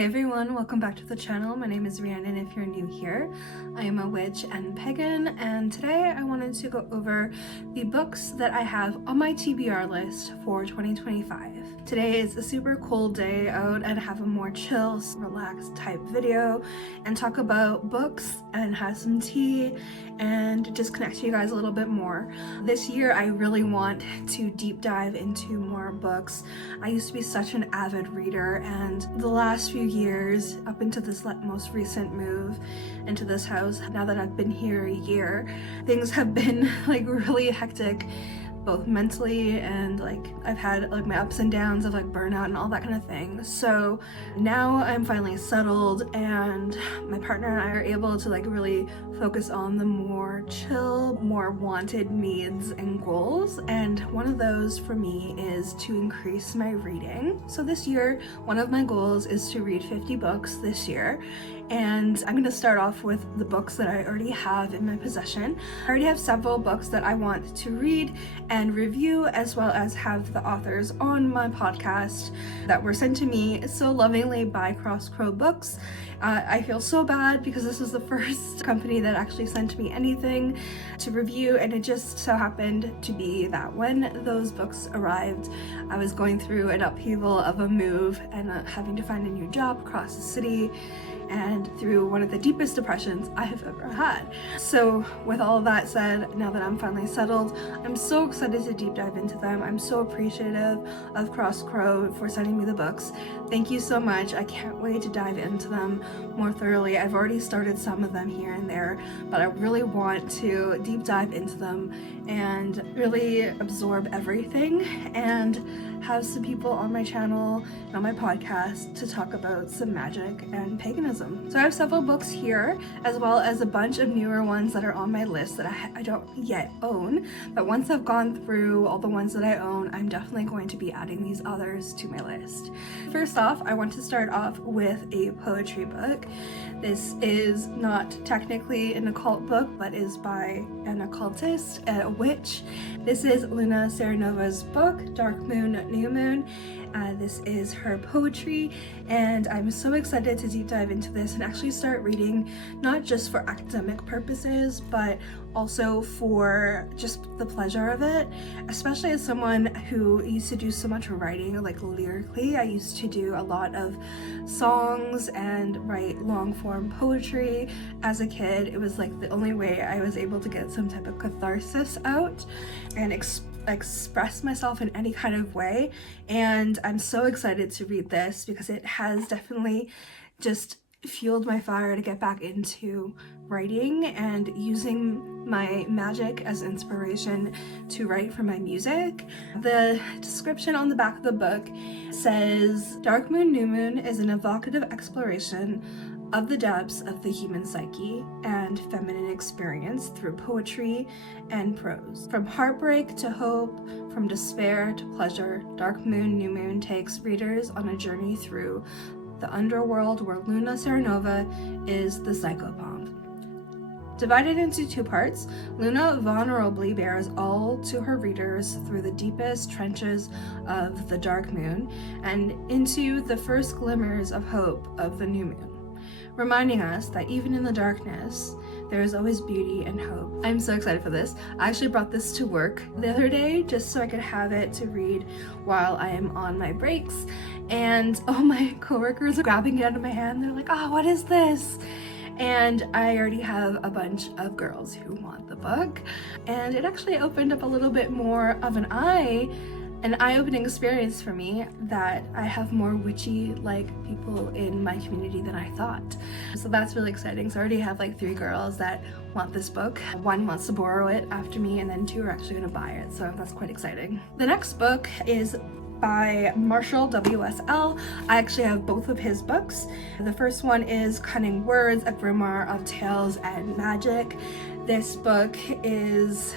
Hey everyone, welcome back to the channel. My name is Rhiannon if you're new here. I am a witch and pagan, and today I wanted to go over the books that I have on my TBR list for 2025. Today is a super cold day out and have a more chill, relaxed type video and talk about books and have some tea and just connect to you guys a little bit more. This year I really want to deep dive into more books. I used to be such an avid reader, and the last few years up into this most recent move into this house, now that I've been here a year, things have been like really hectic, both mentally and I've had my ups and downs of burnout and all that kind of thing. So now I'm finally settled and my partner and I are able to really focus on the more chill, more wanted needs and goals, and one of those for me is to increase my reading. So this year one of my goals is to read 50 books this year, and I'm going to start off with the books that I already have in my possession. I already have several books that I want to read and review, as well as have the authors on my podcast that were sent to me so lovingly by Crosscrow Books. I feel so bad because this is the first company that actually sent me anything to review, and it just so happened to be that when those books arrived, I was going through an upheaval of a move and having to find a new job across the city, and through one of the deepest depressions I have ever had. So with all of that said, now that I'm finally settled, I'm so excited to deep dive into them. I'm so appreciative of Crosscrow for sending me the books. Thank you so much. I can't wait to dive into them more thoroughly. I've already started some of them here and there, but I really want to deep dive into them and really absorb everything and have some people on my channel and on my podcast to talk about some magic and paganism. So I have several books here, as well as a bunch of newer ones that are on my list that I don't yet own, but once I've gone through all the ones that I own, I'm definitely going to be adding these others to my list. First off, I want to start off with a poetry book. This is not technically an occult book, but is by an occultist, a witch. This is Luna Serenova's book, Dark Moon, New Moon. This is her poetry, and I'm so excited to deep dive into this and actually start reading, not just for academic purposes, but also for just the pleasure of it, especially as someone who used to do so much writing, lyrically. I used to do a lot of songs and write long form poetry as a kid. It was the only way I was able to get some type of catharsis out and express myself in any kind of way, and I'm so excited to read this because it has definitely just fueled my fire to get back into writing and using my magic as inspiration to write for my music. The description on the back of the book says, Dark Moon, New Moon is an evocative exploration of the depths of the human psyche and feminine experience through poetry and prose. From heartbreak to hope, from despair to pleasure, Dark Moon, New Moon takes readers on a journey through the underworld where Luna Serenova is the psychopomp. Divided into two parts, Luna vulnerably bears all to her readers through the deepest trenches of the dark moon and into the first glimmers of hope of the new moon, reminding us that even in the darkness, there is always beauty and hope. I'm so excited for this. I actually brought this to work the other day just so I could have it to read while I am on my breaks, and all my coworkers are grabbing it out of my hand. They're like, oh, what is this? And I already have a bunch of girls who want the book, and it actually opened up a little bit more of an eye-opening experience for me that I have more witchy-like people in my community than I thought. So that's really exciting. So I already have 3 girls that want this book. One wants to borrow it after me, and then 2 are actually gonna buy it. So that's quite exciting. The next book is by Marshall W.S.L. I actually have both of his books. The first one is Cunning Words, a Grimoire of Tales and Magic. This book is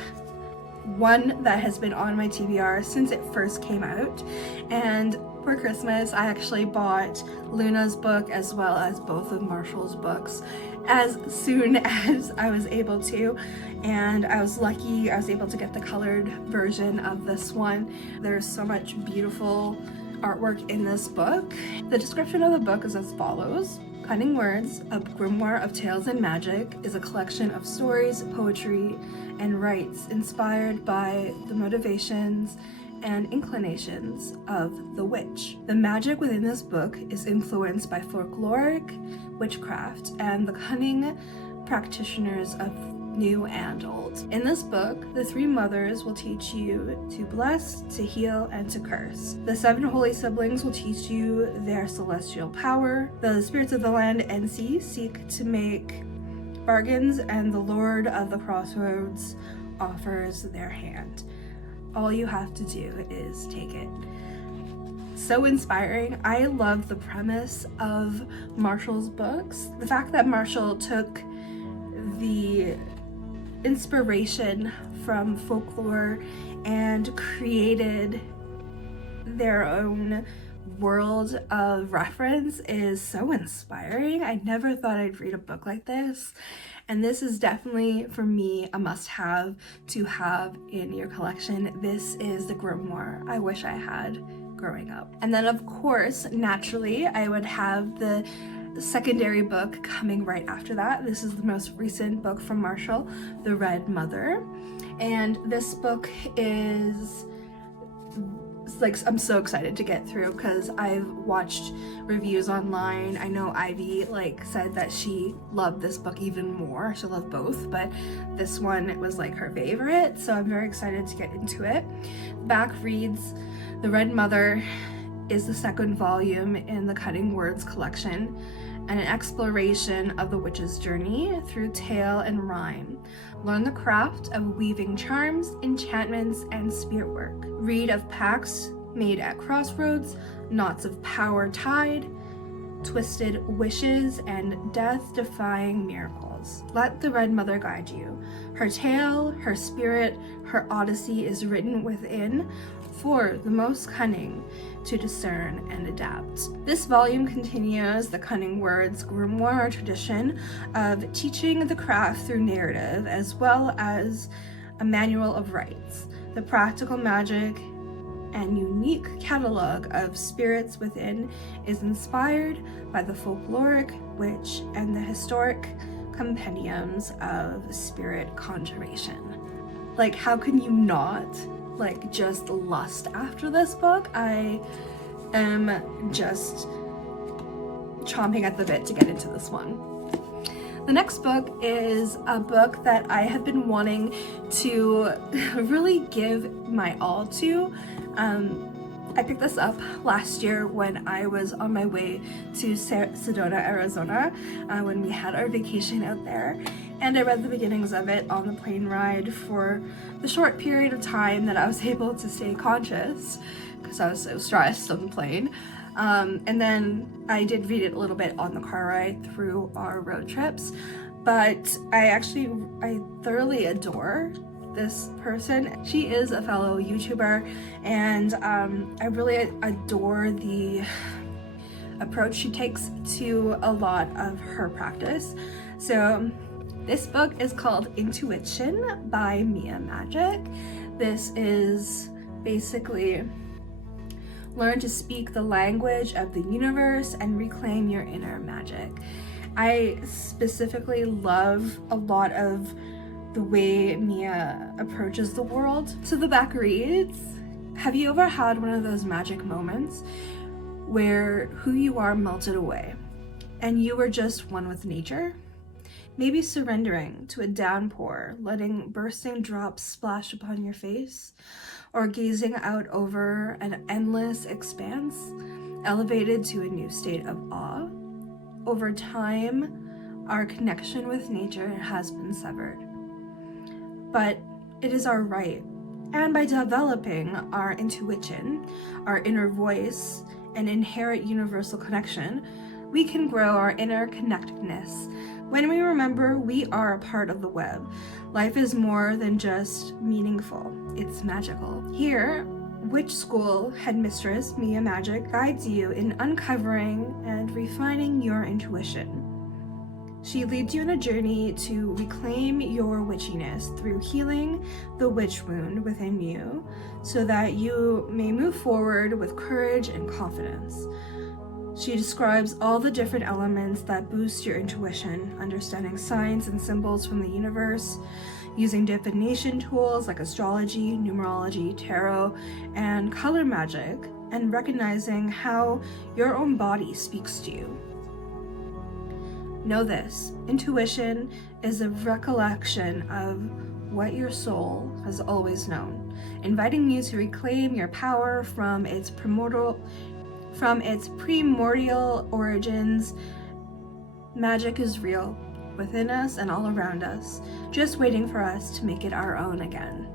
one that has been on my TBR since it first came out, and for Christmas I actually bought Luna's book as well as both of Marshall's books as soon as I was able to, and I was lucky I was able to get the colored version of this one. There's so much beautiful artwork in this book. The description of the book is as follows. Cunning Words, a grimoire of tales and magic, is a collection of stories, poetry, and rites inspired by the motivations and inclinations of the witch. The magic within this book is influenced by folkloric witchcraft and the cunning practitioners of new and old. In this book, the three mothers will teach you to bless, to heal, and to curse. The seven holy siblings will teach you their celestial power. The spirits of the land and sea seek to make bargains, and the Lord of the Crossroads offers their hand. All you have to do is take it. So inspiring. I love the premise of Marshall's books. The fact that Marshall took the inspiration from folklore and created their own world of reference is so inspiring. I never thought I'd read a book like this, and this is definitely, for me, a must-have to have in your collection. This is the grimoire I wish I had growing up. And then, of course, naturally, I would have the secondary book coming right after that. This is the most recent book from Marshall, The Red Mother. And this book is like, I'm so excited to get through because I've watched reviews online. I know Ivy said that she loved this book even more. She loved both, but this one was like her favorite. So I'm very excited to get into it. The back reads, The Red Mother is the second volume in the Cunning Words collection, and an exploration of the witch's journey through tale and rhyme. Learn the craft of weaving charms, enchantments, and spirit work. Read of pacts made at crossroads, knots of power tied, twisted wishes, and death-defying miracles. Let the Red Mother guide you. Her tale, her spirit, her odyssey is written within for the most cunning to discern and adapt. This volume continues the Cunning Words grimoire tradition of teaching the craft through narrative, as well as a manual of rites, the practical magic and unique catalog of spirits within is inspired by the folkloric witch and the historic compendiums of spirit conjuration. Like, how can you not just lust after this book? I am just chomping at the bit to get into this one. The next book is a book that I have been wanting to really give my all to. I picked this up last year when I was on my way to Sedona, Arizona, when we had our vacation out there. And I read the beginnings of it on the plane ride for the short period of time that I was able to stay conscious because I was so stressed on the plane. And then I did read it a little bit on the car ride through our road trips. But I thoroughly adore this person. She is a fellow YouTuber, and I really adore the approach she takes to a lot of her practice. So this book is called Intuition by Mia Magick. This is basically learn to speak the language of the universe and reclaim your inner magic. I specifically love a lot of the way Mia approaches the world. So the back reads, have you ever had one of those magic moments where who you are melted away and you were just one with nature? Maybe surrendering to a downpour, letting bursting drops splash upon your face, or gazing out over an endless expanse, elevated to a new state of awe. Over time, our connection with nature has been severed. But it is our right, and by developing our intuition, our inner voice, and inherent universal connection, we can grow our inner connectedness. When we remember we are a part of the web, life is more than just meaningful, it's magical. Here, Witch School headmistress Mia Magick guides you in uncovering and refining your intuition. She leads you on a journey to reclaim your witchiness through healing the witch wound within you so that you may move forward with courage and confidence. She describes all the different elements that boost your intuition, understanding signs and symbols from the universe, using divination tools like astrology, numerology, tarot, and color magic, and recognizing how your own body speaks to you. Know this, intuition is a recollection of what your soul has always known, inviting you to reclaim your power from its primordial origins. Magic is real, within us and all around us, just waiting for us to make it our own again.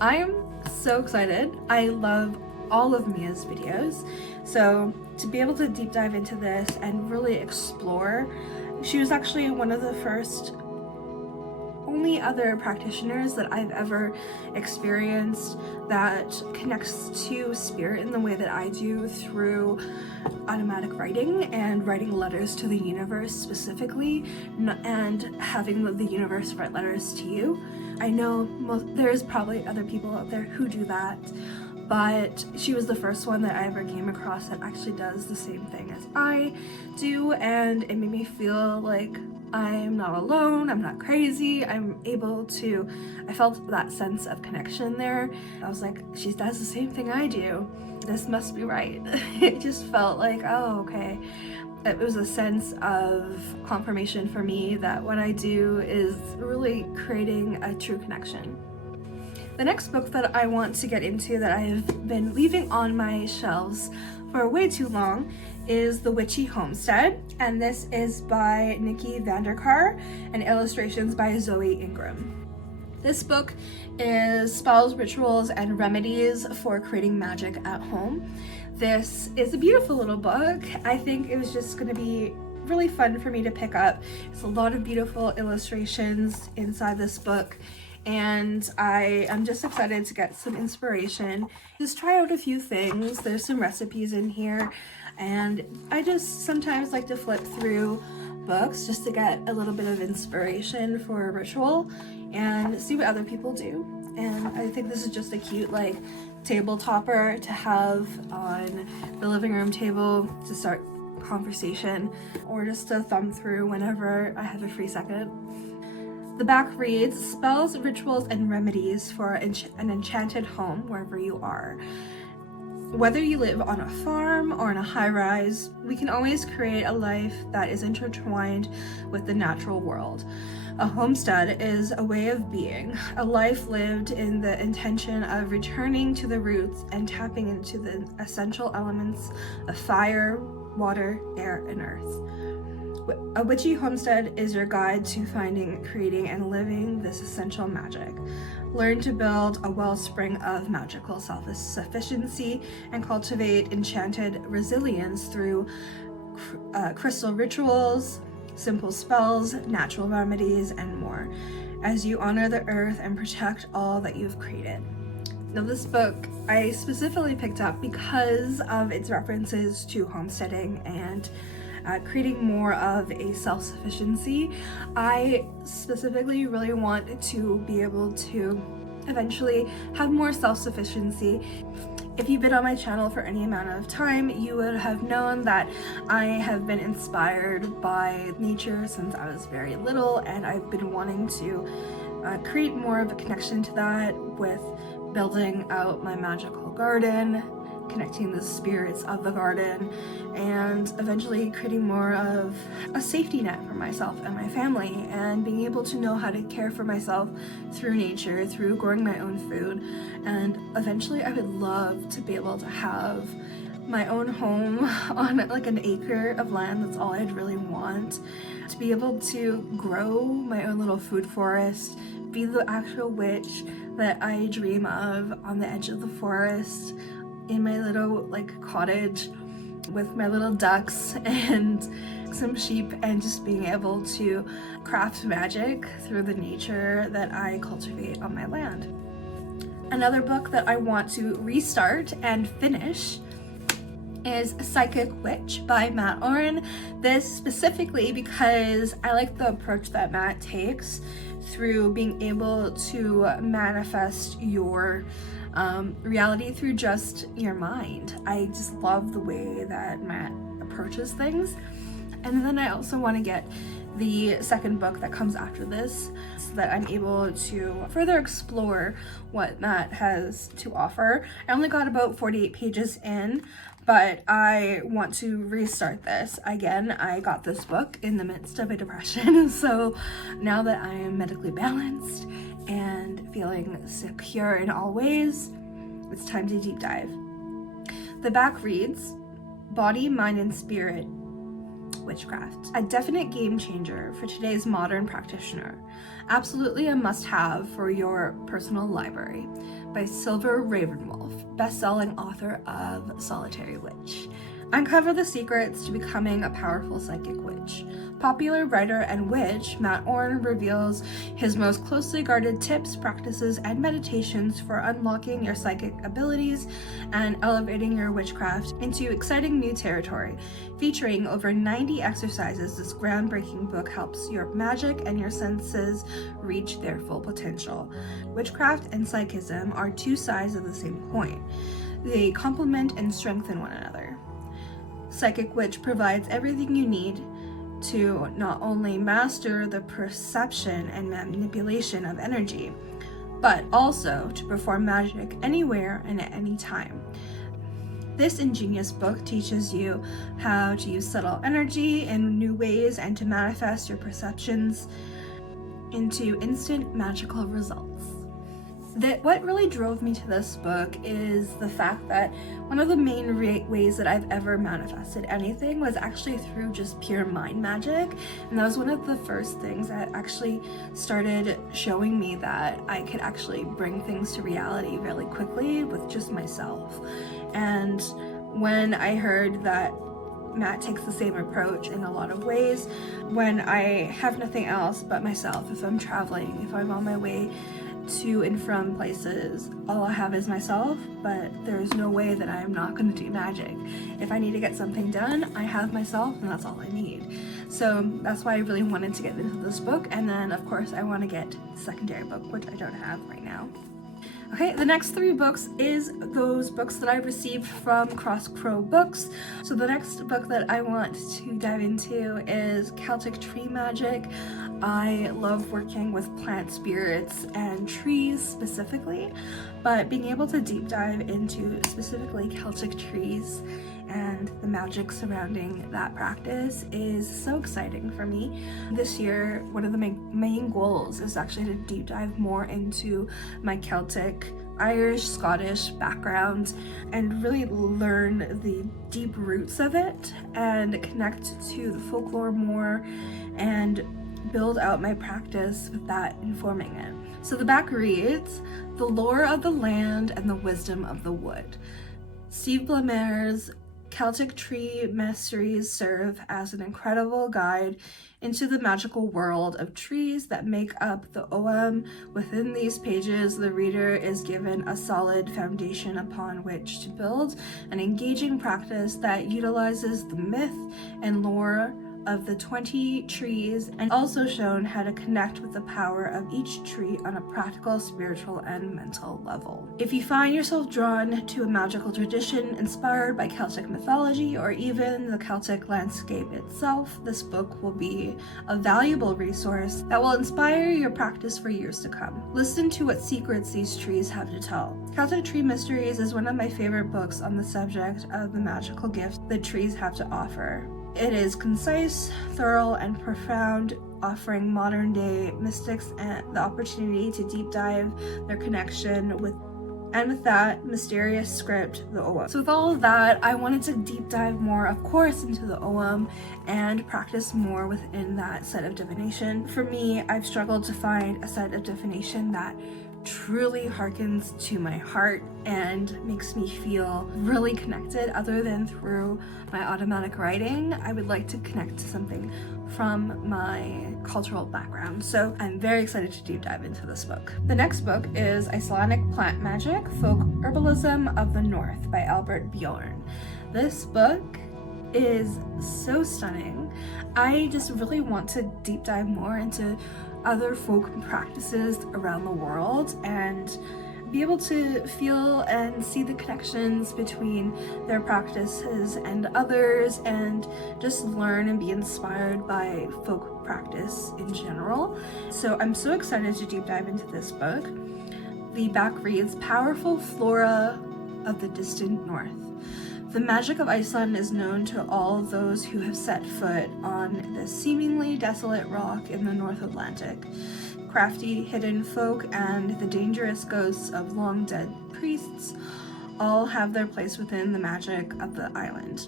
I am so excited. I love all of Mia's videos, so to be able to deep dive into this and really explore, she was actually one of the only other practitioners that I've ever experienced that connects to spirit in the way that I do through automatic writing and writing letters to the universe specifically, and having the universe write letters to you. I know there's probably other people out there who do that, but she was the first one that I ever came across that actually does the same thing as I do, and it made me feel like I'm not alone, I'm not crazy, I felt that sense of connection there. I was like, she does the same thing I do, this must be right. It just felt like, oh, okay. It was a sense of confirmation for me that what I do is really creating a true connection. The next book that I want to get into that I have been leaving on my shelves for way too long is The Witchy Homestead, and this is by Nikki Vanderkar and illustrations by Zoe Ingram. This book is spells, rituals, and remedies for creating magic at home. This is a beautiful little book. I think it was just going to be really fun for me to pick up. It's a lot of beautiful illustrations inside this book, and I am just excited to get some inspiration. Just try out a few things. There's some recipes in here, and I just sometimes like to flip through books just to get a little bit of inspiration for a ritual and see what other people do. And I think this is just a cute like table topper to have on the living room table to start conversation, or just to thumb through whenever I have a free second. The back reads, spells, rituals, and remedies for an enchanted home wherever you are. Whether you live on a farm or in a high-rise, we can always create a life that is intertwined with the natural world. A homestead is a way of being, a life lived in the intention of returning to the roots and tapping into the essential elements of fire, water, air, and earth. A witchy homestead is your guide to finding, creating, and living this essential magic. Learn to build a wellspring of magical self-sufficiency and cultivate enchanted resilience through crystal rituals, simple spells, natural remedies, and more, as you honor the earth and protect all that you've created. Now, this book I specifically picked up because of its references to homesteading and creating more of a self-sufficiency. I specifically really want to be able to eventually have more self-sufficiency. If you've been on my channel for any amount of time, you would have known that I have been inspired by nature since I was very little, and I've been wanting to create more of a connection to that with building out my magical garden, connecting the spirits of the garden, and eventually creating more of a safety net for myself and my family, and being able to know how to care for myself through nature, through growing my own food. And eventually I would love to be able to have my own home on like an acre of land. That's all I'd really want. To be able to grow my own little food forest, be the actual witch that I dream of on the edge of the forest, in my little like cottage with my little ducks and some sheep, and just being able to craft magic through the nature that I cultivate on my land. Another book that I want to restart and finish is Psychic Witch by Matt Oren. This specifically because I like the approach that Matt takes through being able to manifest your reality through just your mind. I just love the way that Matt approaches things. And then I also want to get the second book that comes after this so that I'm able to further explore what Matt has to offer. I only got about 48 pages in, but I want to restart this. Again, I got this book in the midst of a depression, so now that I am medically balanced and feeling secure in all ways, it's time to deep dive. The back reads, Body, Mind, and Spirit, Witchcraft. A definite game changer for today's modern practitioner. Absolutely a must-have for your personal library. By Silver Ravenwolf, best-selling author of Solitary Witch. Uncover the secrets to becoming a powerful psychic witch. Popular writer and witch, Matt Oren reveals his most closely guarded tips, practices, and meditations for unlocking your psychic abilities and elevating your witchcraft into exciting new territory. Featuring over 90 exercises, this groundbreaking book helps your magic and your senses reach their full potential. Witchcraft and psychism are two sides of the same coin. They complement and strengthen one another. Psychic Witch provides everything you need to not only master the perception and manipulation of energy, but also to perform magic anywhere and at any time. This ingenious book teaches you how to use subtle energy in new ways and to manifest your perceptions into instant magical results. What really drove me to this book is the fact that one of the main ways that I've ever manifested anything was actually through just pure mind magic, and that was one of the first things that actually started showing me that I could actually bring things to reality really quickly with just myself. And when I heard that Matt takes the same approach in a lot of ways, when I have nothing else but myself, if I'm traveling, if I'm on my way to and from places, all I have is myself, but there's no way that I'm not going to do magic. If I need to get something done, I have myself and that's all I need. So that's why I really wanted to get into this book, and then of course I want to get the secondary book, which I don't have right now. Okay, the next three books is those books that I received from Cross Crow Books. So the next book that I want to dive into is Celtic Tree Magic. I love working with plant spirits and trees specifically, but being able to deep dive into specifically Celtic trees and the magic surrounding that practice is so exciting for me. This year, one of the main goals is actually to deep dive more into my Celtic, Irish, Scottish background and really learn the deep roots of it and connect to the folklore more and build out my practice with that informing it. So the back reads, The Lore of the Land and the Wisdom of the Wood. Steve Blamer's Celtic Tree Mysteries serve as an incredible guide into the magical world of trees that make up the OM. Within these pages, the reader is given a solid foundation upon which to build an engaging practice that utilizes the myth and lore of the 20 trees, and also shown how to connect with the power of each tree on a practical, spiritual, and mental level. If you find yourself drawn to a magical tradition inspired by Celtic mythology or even the Celtic landscape itself, this book will be a valuable resource that will inspire your practice for years to come. Listen to what secrets these trees have to tell. Celtic Tree Mysteries is one of my favorite books on the subject of the magical gifts the trees have to offer. It is concise, thorough, and profound, offering modern-day mystics and the opportunity to deep dive their connection with that mysterious script, the OM. So with all of that, I wanted to deep dive more, of course, into the OM and practice more within that set of divination. For me, I've struggled to find a set of divination that truly harkens to my heart and makes me feel really connected other than through my automatic writing. I would like to connect to something from my cultural background, so I'm very excited to deep dive into this book. The next book is Icelandic Plant Magic, Folk Herbalism of the North by Albert Bjorn. This book is so stunning. I just really want to deep dive more into other folk practices around the world and be able to feel and see the connections between their practices and others, and just learn and be inspired by folk practice in general. So I'm so excited to deep dive into this book. The back reads, Powerful Flora of the Distant North. The magic of Iceland is known to all those who have set foot on this seemingly desolate rock in the North Atlantic. Crafty, hidden folk and the dangerous ghosts of long-dead priests all have their place within the magic of the island.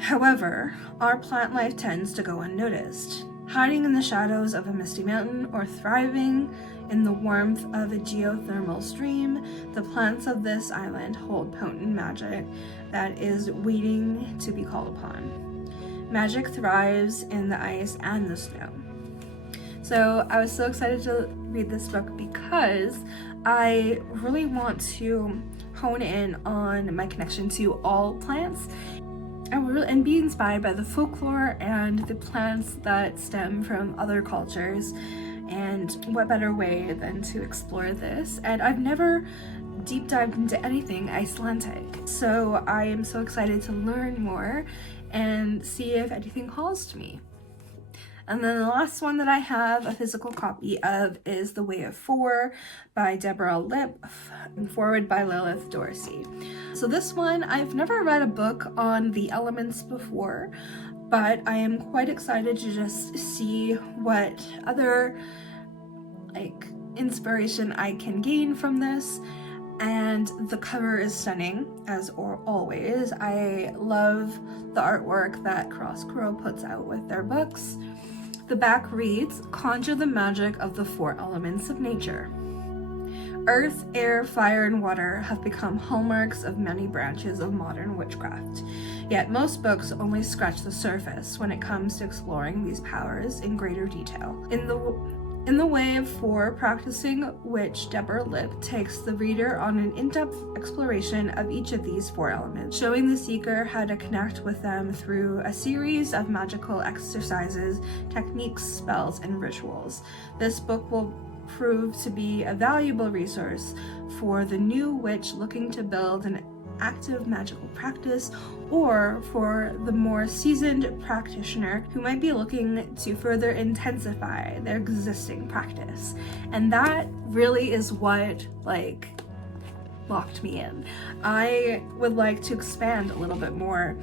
However, our plant life tends to go unnoticed, hiding in the shadows of a misty mountain or thriving in the warmth of a geothermal stream. The plants of this island hold potent magic that is waiting to be called upon. Magic thrives in the ice and the snow. So I was so excited to read this book because I really want to hone in on my connection to all plants and be inspired by the folklore and the plants that stem from other cultures. And what better way than to explore this? And I've never deep dived into anything Icelandic, so I am so excited to learn more and see if anything calls to me. And then the last one that I have a physical copy of is The Way of Four by Deborah Lipp and forward by Lilith Dorsey. So this one, I've never read a book on the elements before, but I am quite excited to just see what other inspiration I can gain from this. And the cover is stunning, as always. I love the artwork that Cross Crow puts out with their books. The back reads, Conjure the magic of the four elements of nature. Earth, air, fire, and water have become hallmarks of many branches of modern witchcraft. Yet most books only scratch the surface when it comes to exploring these powers in greater detail. In the Way of Four, Practicing Witch Deborah Lipp takes the reader on an in-depth exploration of each of these four elements, showing the seeker how to connect with them through a series of magical exercises, techniques, spells, and rituals. This book will prove to be a valuable resource for the new witch looking to build an active magical practice, or for the more seasoned practitioner who might be looking to further intensify their existing practice. And that really is what locked me in. I would like to expand a little bit more.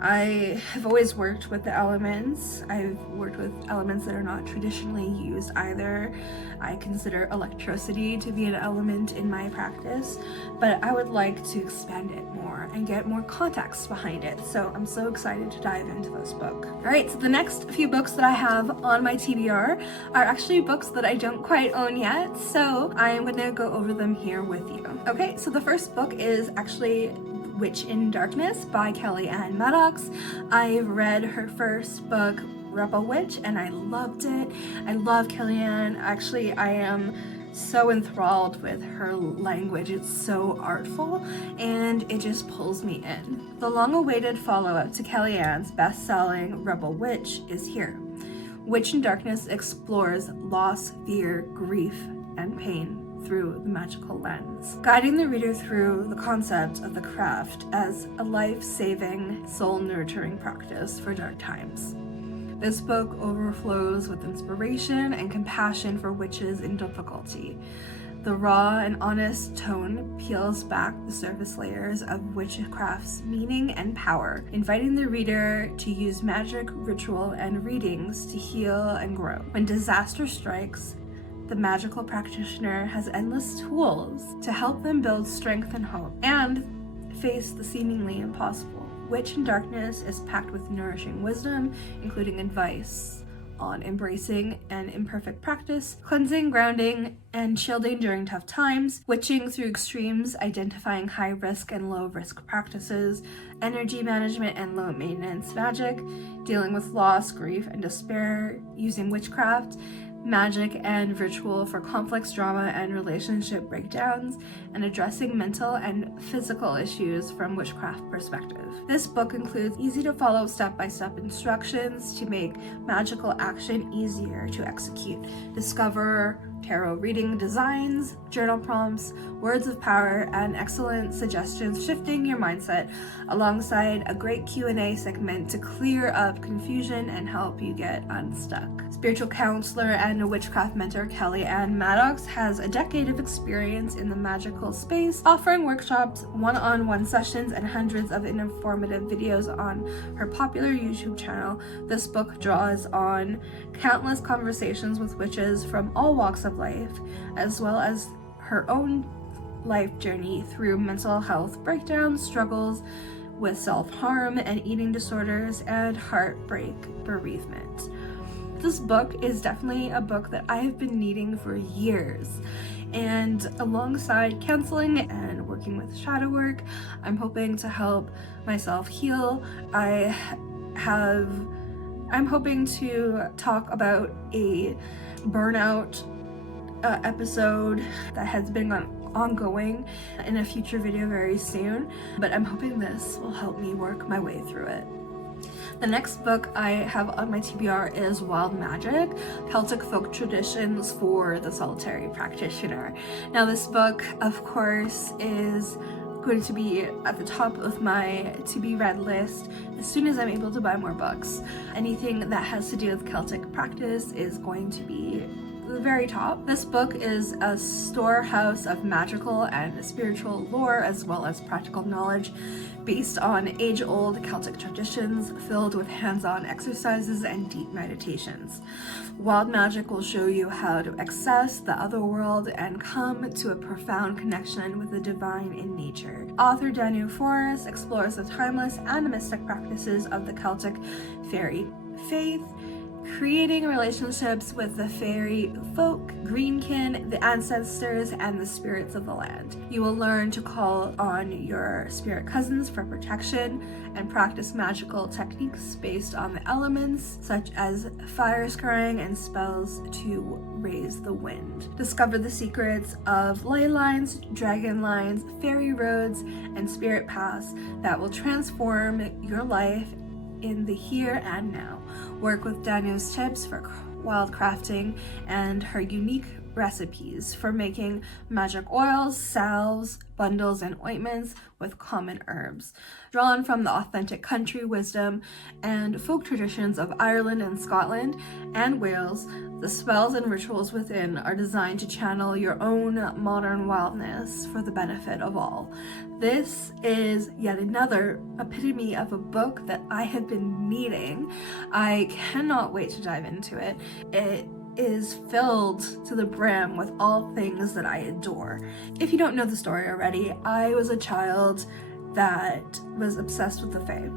I have always worked with the elements. I've worked with elements that are not traditionally used either. I consider electricity to be an element in my practice, but I would like to expand it more and get more context behind it. So I'm so excited to dive into this book. All right, so the next few books that I have on my TBR are actually books that I don't quite own yet, so I am going to go over them here with you. Okay, so the first book is actually Witch in Darkness by Kellyanne Maddox. I've read her first book, Rebel Witch, and I loved it. I love Kellyanne. Actually, I am so enthralled with her language. It's so artful and it just pulls me in. The long-awaited follow-up to Kellyanne's best-selling Rebel Witch is here. Witch in Darkness explores loss, fear, grief, and pain through the magical lens, guiding the reader through the concept of the craft as a life-saving, soul-nurturing practice for dark times. This book overflows with inspiration and compassion for witches in difficulty. The raw and honest tone peels back the surface layers of witchcraft's meaning and power, inviting the reader to use magic, ritual, and readings to heal and grow. When disaster strikes, the magical practitioner has endless tools to help them build strength and hope and face the seemingly impossible. Witch in Darkness is packed with nourishing wisdom, including advice on embracing an imperfect practice, cleansing, grounding, and shielding during tough times, witching through extremes, identifying high-risk and low-risk practices, energy management and low-maintenance magic, dealing with loss, grief, and despair using witchcraft, magic and ritual for complex drama and relationship breakdowns, and addressing mental and physical issues from witchcraft perspective. This book includes easy to follow step-by-step instructions to make magical action easier to execute. Discover tarot reading designs, journal prompts, words of power, and excellent suggestions shifting your mindset, alongside a great Q&A segment to clear up confusion and help you get unstuck. Spiritual counselor and witchcraft mentor Kelly Ann Maddox has a decade of experience in the magical space, offering workshops, one-on-one sessions, and hundreds of informative videos on her popular YouTube channel. This book draws on countless conversations with witches from all walks of life, as well as her own life journey through mental health breakdowns, struggles with self-harm and eating disorders, and heartbreak bereavement. This book is definitely a book that I have been needing for years, and alongside counseling and working with shadow work, I'm hoping to help myself heal. I'm hoping to talk about a burnout episode that has been ongoing in a future video very soon, but I'm hoping this will help me work my way through it. The next book I have on my TBR is Wild Magic, Celtic Folk Traditions for the Solitary Practitioner. Now this book, of course, is going to be at the top of my to be read list as soon as I'm able to buy more books. Anything that has to do with Celtic practice is going to be the very top. This book is a storehouse of magical and spiritual lore, as well as practical knowledge based on age-old Celtic traditions, filled with hands-on exercises and deep meditations. Wild Magic will show you how to access the other world and come to a profound connection with the divine in nature. Author Daniel Forrest explores the timeless and mystic practices of the Celtic fairy faith, creating relationships with the fairy folk, greenkin, the ancestors, and the spirits of the land. You will learn to call on your spirit cousins for protection and practice magical techniques based on the elements, such as fire scrying and spells to raise the wind. Discover the secrets of ley lines, dragon lines, fairy roads, and spirit paths that will transform your life in the here and now. Work with Daniel's tips for wild crafting and her unique recipes for making magic oils, salves, bundles, and ointments with common herbs. Drawn from the authentic country wisdom and folk traditions of Ireland and Scotland and Wales, the spells and rituals within are designed to channel your own modern wildness for the benefit of all. This is yet another epitome of a book that I have been needing. I cannot wait to dive into it. It is filled to the brim with all things that I adore. If you don't know the story already, I was a child that was obsessed with the Fae.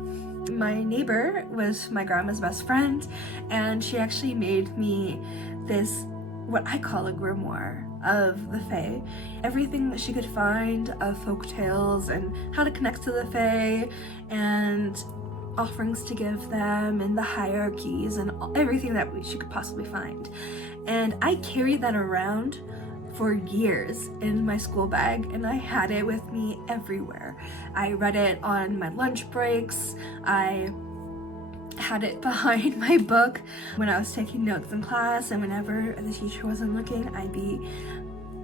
My neighbor was my grandma's best friend, and she actually made me this, what I call a grimoire of the Fae. Everything that she could find of folk tales and how to connect to the Fae and offerings to give them and the hierarchies and everything that she could possibly find. And I carried that around for years in my school bag, and I had it with me everywhere. I read it on my lunch breaks. I had it behind my book when I was taking notes in class, and whenever the teacher wasn't looking, I'd be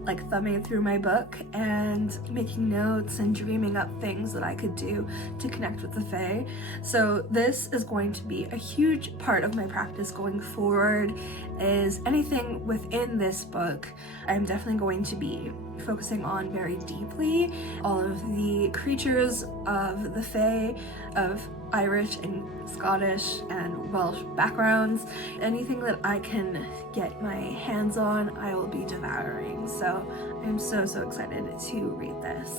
like thumbing through my book and making notes and dreaming up things that I could do to connect with the Fae. So this is going to be a huge part of my practice going forward. Is anything within this book I'm definitely going to be focusing on very deeply. All of the creatures of the Fae, of Irish and Scottish and Welsh backgrounds. Anything that I can get my hands on, I will be devouring. So I'm so excited to read this.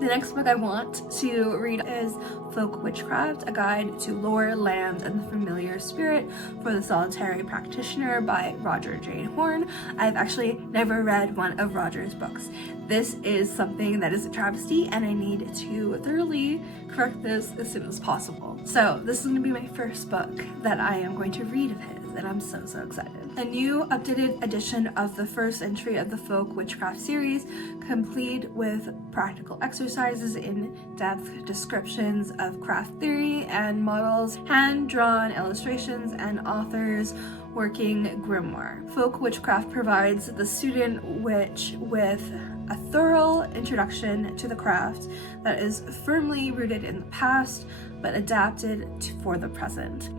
The next book I want to read is Folk Witchcraft, A Guide to Lore, Land, and the Familiar Spirit for the Solitary Practitioner by Roger J. Horn. I've actually never read one of Roger's books. This is something that is a travesty, and I need to thoroughly correct this as soon as possible. So this is going to be my first book that I am going to read of his. and I'm so excited. A new updated edition of the first entry of the Folk Witchcraft series, complete with practical exercises, in-depth descriptions of craft theory and models, hand-drawn illustrations, and authors working grimoire. Folk Witchcraft provides the student witch with a thorough introduction to the craft that is firmly rooted in the past but adapted for the present.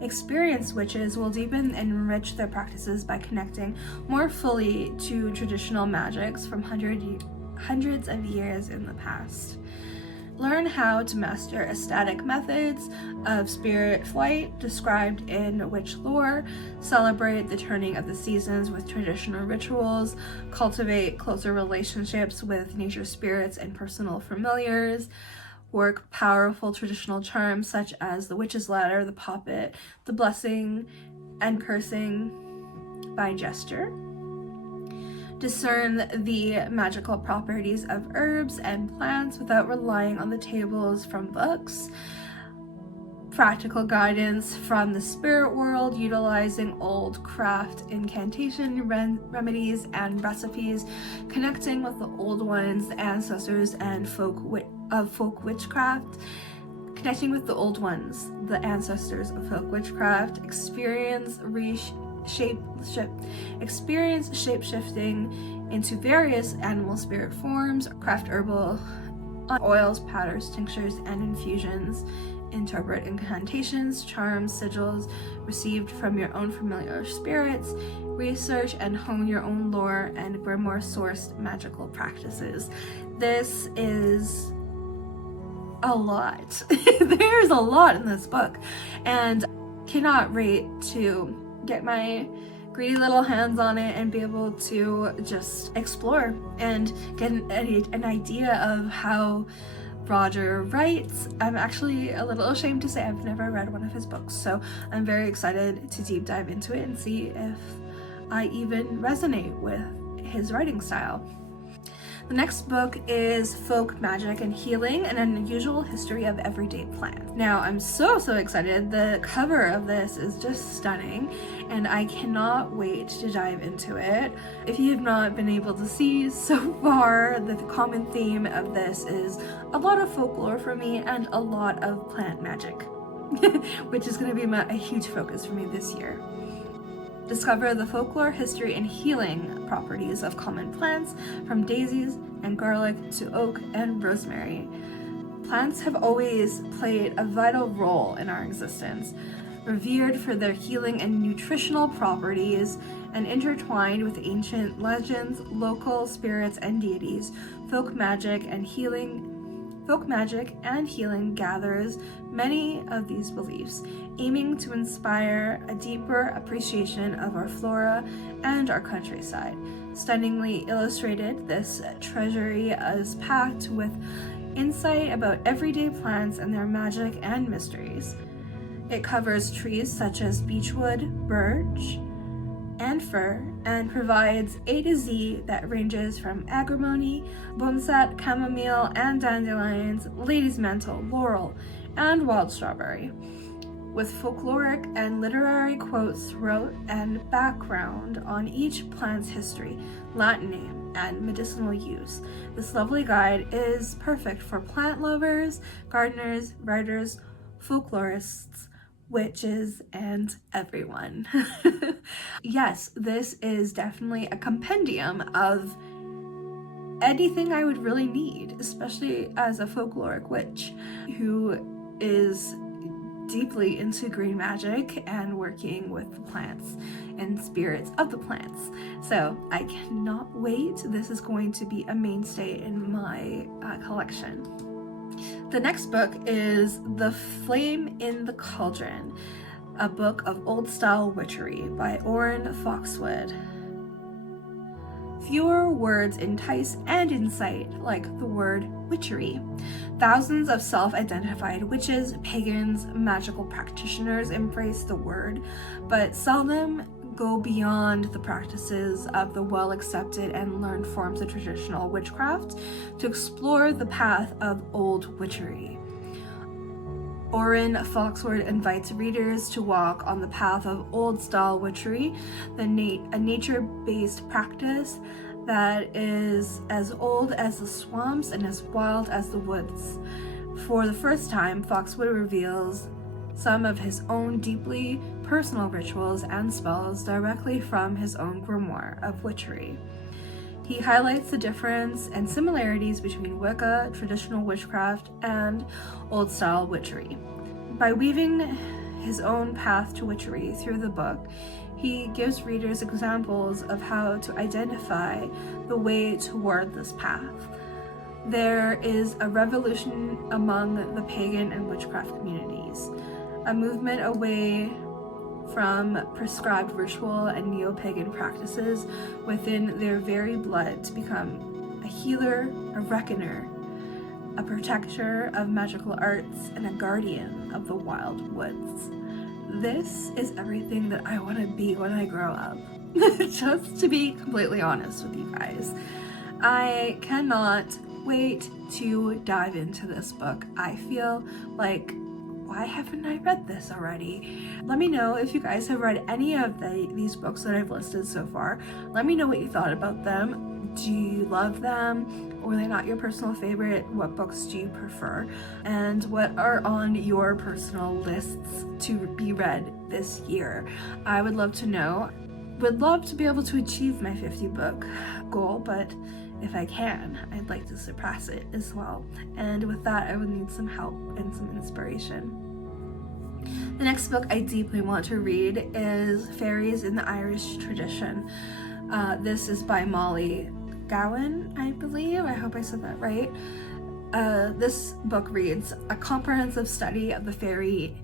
Experienced witches will deepen and enrich their practices by connecting more fully to traditional magics from hundreds of years in the past. Learn how to master ecstatic methods of spirit flight described in witch lore, celebrate the turning of the seasons with traditional rituals, cultivate closer relationships with nature spirits and personal familiars, work powerful traditional charms such as the witch's ladder, the poppet, the blessing, and cursing by gesture. Discern the magical properties of herbs and plants without relying on the tables from books. Practical guidance from the spirit world, utilizing old craft incantation remedies and recipes, connecting with the old ones, the ancestors and folk witchcraft. Connecting with the old ones, the ancestors of folk witchcraft, experience shape-shifting into various animal spirit forms, craft herbal oils, powders, tinctures, and infusions, interpret incantations, charms, sigils received from your own familiar spirits, research and hone your own lore and grimoire-sourced magical practices. This is a lot. There's a lot in this book, and cannot wait to get my greedy little hands on it and be able to just explore and get an idea of how Roger writes. I'm actually a little ashamed to say I've never read one of his books, so I'm very excited to deep dive into it and see if I even resonate with his writing style. The next book is Folk Magic and Healing, an Unusual History of Everyday Plants. Now, I'm so excited. The cover of this is just stunning, and I cannot wait to dive into it. If you have not been able to see so far, the common theme of this is a lot of folklore for me and a lot of plant magic, which is going to be a huge focus for me this year. Discover the folklore, history, and healing properties of common plants, from daisies and garlic to oak and rosemary. Plants have always played a vital role in our existence, revered for their healing and nutritional properties, and intertwined with ancient legends, local spirits, and deities. Folk magic and healing gathers many of these beliefs, aiming to inspire a deeper appreciation of our flora and our countryside. Stunningly illustrated, this treasury is packed with insight about everyday plants and their magic and mysteries. It covers trees such as beechwood, birch, and fir, and provides A to Z that ranges from agrimony, boneset, chamomile, and dandelions, lady's mantle, laurel, and wild strawberry, with folkloric and literary quotes throughout and background on each plant's history, Latin name, and medicinal use. This lovely guide is perfect for plant lovers, gardeners, writers, folklorists, witches, and everyone. Yes, this is definitely a compendium of anything I would really need, especially as a folkloric witch who is deeply into green magic and working with the plants and spirits of the plants. So I cannot wait. This is going to be a mainstay in my collection. The next book is The Flame in the Cauldron, a book of old-style witchery by Orrin Foxwood. Fewer words entice and incite, like the word witchery. Thousands of self-identified witches, pagans, magical practitioners embrace the word, but seldom go beyond the practices of the well-accepted and learned forms of traditional witchcraft to explore the path of old witchery. Orrin Foxworth invites readers to walk on the path of old-style witchery, a nature-based practice that is as old as the swamps and as wild as the woods. For the first time, Foxworth reveals some of his own deeply personal rituals and spells directly from his own grimoire of witchery. He highlights the difference and similarities between Wicca, traditional witchcraft, and old-style witchery. By weaving his own path to witchery through the book, he gives readers examples of how to identify the way toward this path. There is a revolution among the pagan and witchcraft communities, a movement away from prescribed ritual and neo-pagan practices within their very blood to become a healer, a reckoner, a protector of magical arts, and a guardian of the wild woods. This is everything that I want to be when I grow up. Just to be completely honest with you guys. I cannot wait to dive into this book. I feel like, why haven't I read this already? Let me know if you guys have read any of these books that I've listed so far. Let me know what you thought about them. Do you love them? Were they not your personal favorite? What books do you prefer? And what are on your personal lists to be read this year? I would love to know. Would love to be able to achieve my 50 book goal, but if I can, I'd like to surpass it as well. And with that, I would need some help and some inspiration. The next book I deeply want to read is Fairies in the Irish Tradition. This is by Molly Gowan, I believe. I hope I said that right. This book reads a comprehensive study of the fairy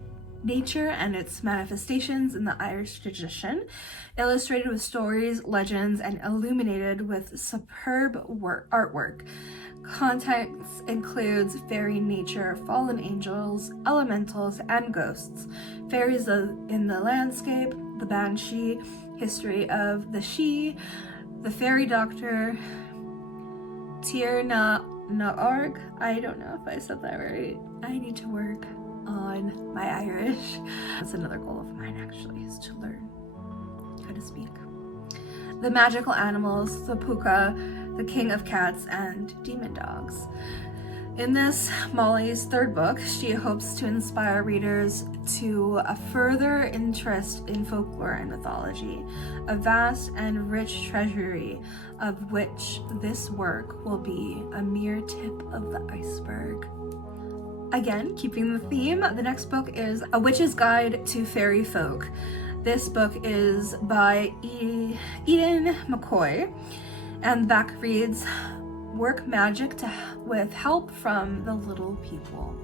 nature and its manifestations in the Irish tradition, illustrated with stories, legends, and illuminated with superb artwork. Context includes fairy nature, fallen angels, elementals, and ghosts, fairies in the landscape, the banshee, history of the Sidhe, the fairy doctor, Tír na Org. I don't know if I said that right. I need to work on my Irish. That's another goal of mine, actually, is to learn how to speak. The magical animals, the puka, the king of cats, and demon dogs. In this, Molly's third book, she hopes to inspire readers to a further interest in folklore and mythology, a vast and rich treasury of which this work will be a mere tip of the iceberg. Again, keeping the theme, the next book is A Witch's Guide to Fairy Folk. This book is by Eden McCoy, and back reads, work magic with help from the little people.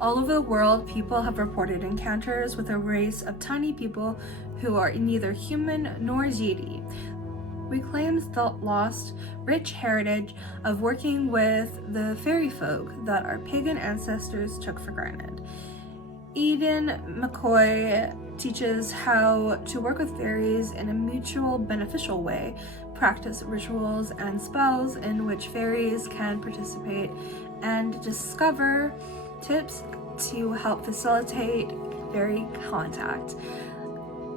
All over the world, people have reported encounters with a race of tiny people who are neither human nor deity. Reclaims the lost, rich heritage of working with the fairy folk that our pagan ancestors took for granted. Eden McCoy teaches how to work with fairies in a mutual beneficial way, practice rituals and spells in which fairies can participate, and discover tips to help facilitate fairy contact.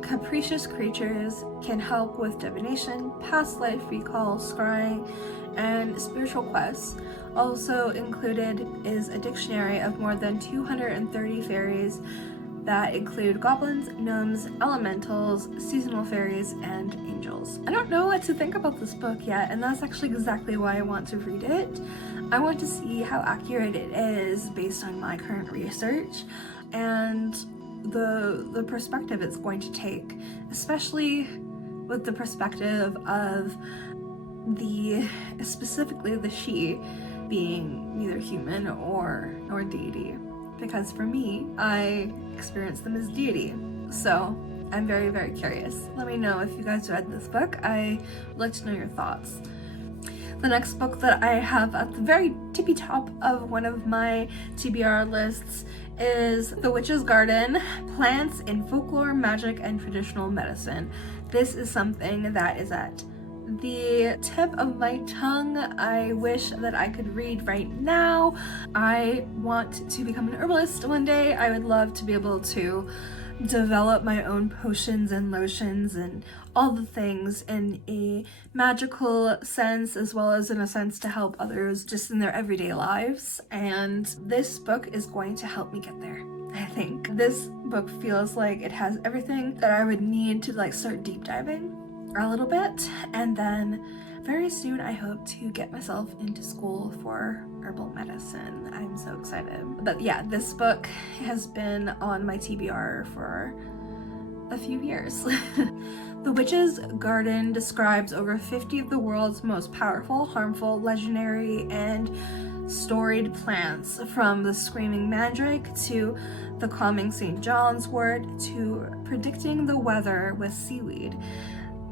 Capricious creatures can help with divination, past life recall, scrying, and spiritual quests. Also included is a dictionary of more than 230 fairies that include goblins, gnomes, elementals, seasonal fairies, and angels. I don't know what to think about this book yet, and that's actually exactly why I want to read it. I want to see how accurate it is based on my current research and the perspective it's going to take, especially with the perspective of specifically the Sidhe being neither human nor deity. Because for me, I experience them as deity. So I'm very, very curious. Let me know if you guys read this book. I would like to know your thoughts. The next book that I have at the very tippy top of one of my TBR lists is The Witch's Garden, Plants in Folklore, Magic, and Traditional Medicine. This is something that is at the tip of my tongue. I wish that I could read right now. I want to become an herbalist one day. I would love to be able to develop my own potions and lotions and all the things in a magical sense, as well as in a sense to help others just in their everyday lives. And this book is going to help me get there. I think this book feels like it has everything that I would need to like start deep diving a little bit, and then very soon I hope to get myself into school for herbal medicine. I'm so excited. But yeah, this book has been on my TBR for a few years. The Witch's Garden describes over 50 of the world's most powerful, harmful, legendary, and storied plants, from the screaming magick to the calming St. John's wort to predicting the weather with seaweed.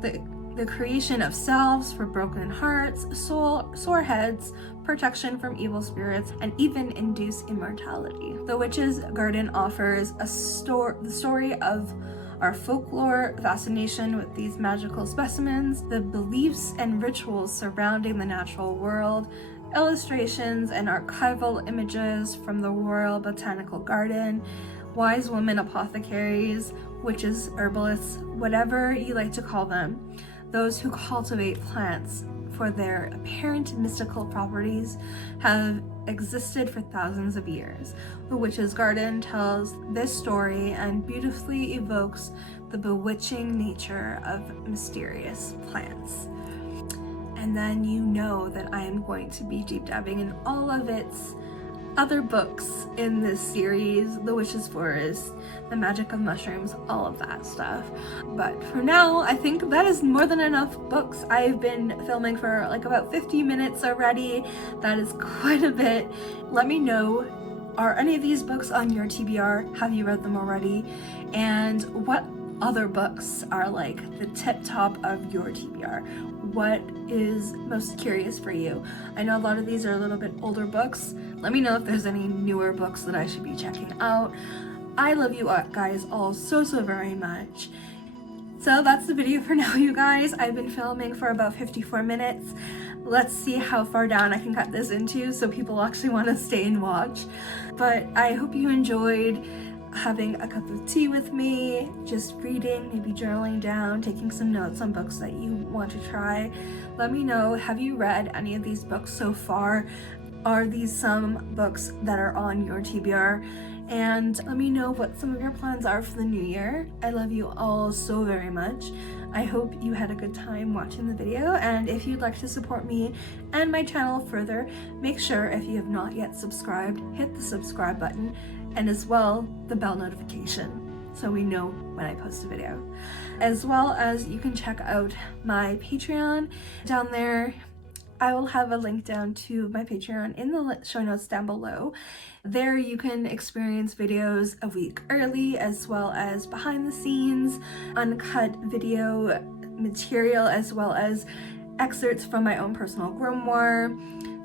The creation of salves for broken hearts, sore heads, protection from evil spirits, and even induce immortality. The Witch's Garden offers the story of our folklore, fascination with these magical specimens, the beliefs and rituals surrounding the natural world, illustrations and archival images from the Royal Botanical Garden, wise women apothecaries, witches, herbalists, whatever you like to call them, those who cultivate plants for their apparent mystical properties, have existed for thousands of years. The Witch's Garden tells this story and beautifully evokes the bewitching nature of mysterious plants. And then you know that I am going to be deep diving in all of its other books in this series, The Witch's Forest, The Magic of Mushrooms, all of that stuff. But for now, I think that is more than enough books. I've been filming for like about 50 minutes already. That is quite a bit. Let me know, are any of these books on your TBR? Have you read them already? And what other books are like the tip top of your TBR? What is most curious for you? I know a lot of these are a little bit older books. Let me know if there's any newer books that I should be checking out. I love you guys all so very much. So that's the video for now, you guys. I've been filming for about 54 minutes. Let's see how far down I can cut this into so people actually want to stay and watch. But I hope you enjoyed having a cup of tea with me, just reading, maybe journaling down, taking some notes on books that you want to try. Let me know, have you read any of these books so far? Are these some books that are on your TBR? And let me know what some of your plans are for the new year. I love you all so very much. I hope you had a good time watching the video, and if you'd like to support me and my channel further, make sure, if you have not yet subscribed, hit the subscribe button, and as well the bell notification so we know when I post a video. As well as you can check out my Patreon down there. I will have a link down to my Patreon in the show notes down below. There you can experience videos a week early, as well as behind the scenes, uncut video material, as well as excerpts from my own personal grimoire,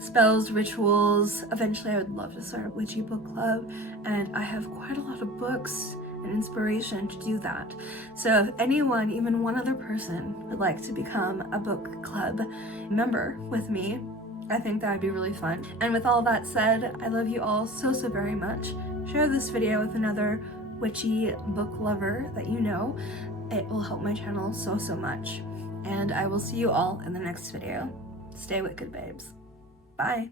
spells, rituals. Eventually I would love to start a witchy book club, and I have quite a lot of books and inspiration to do that. So if anyone, even one other person, would like to become a book club member with me, I think that would be really fun. And with all that said, I love you all so very much. Share this video with another witchy book lover that you know. It will help my channel so much. And I will see you all in the next video. Stay wicked, babes. Bye.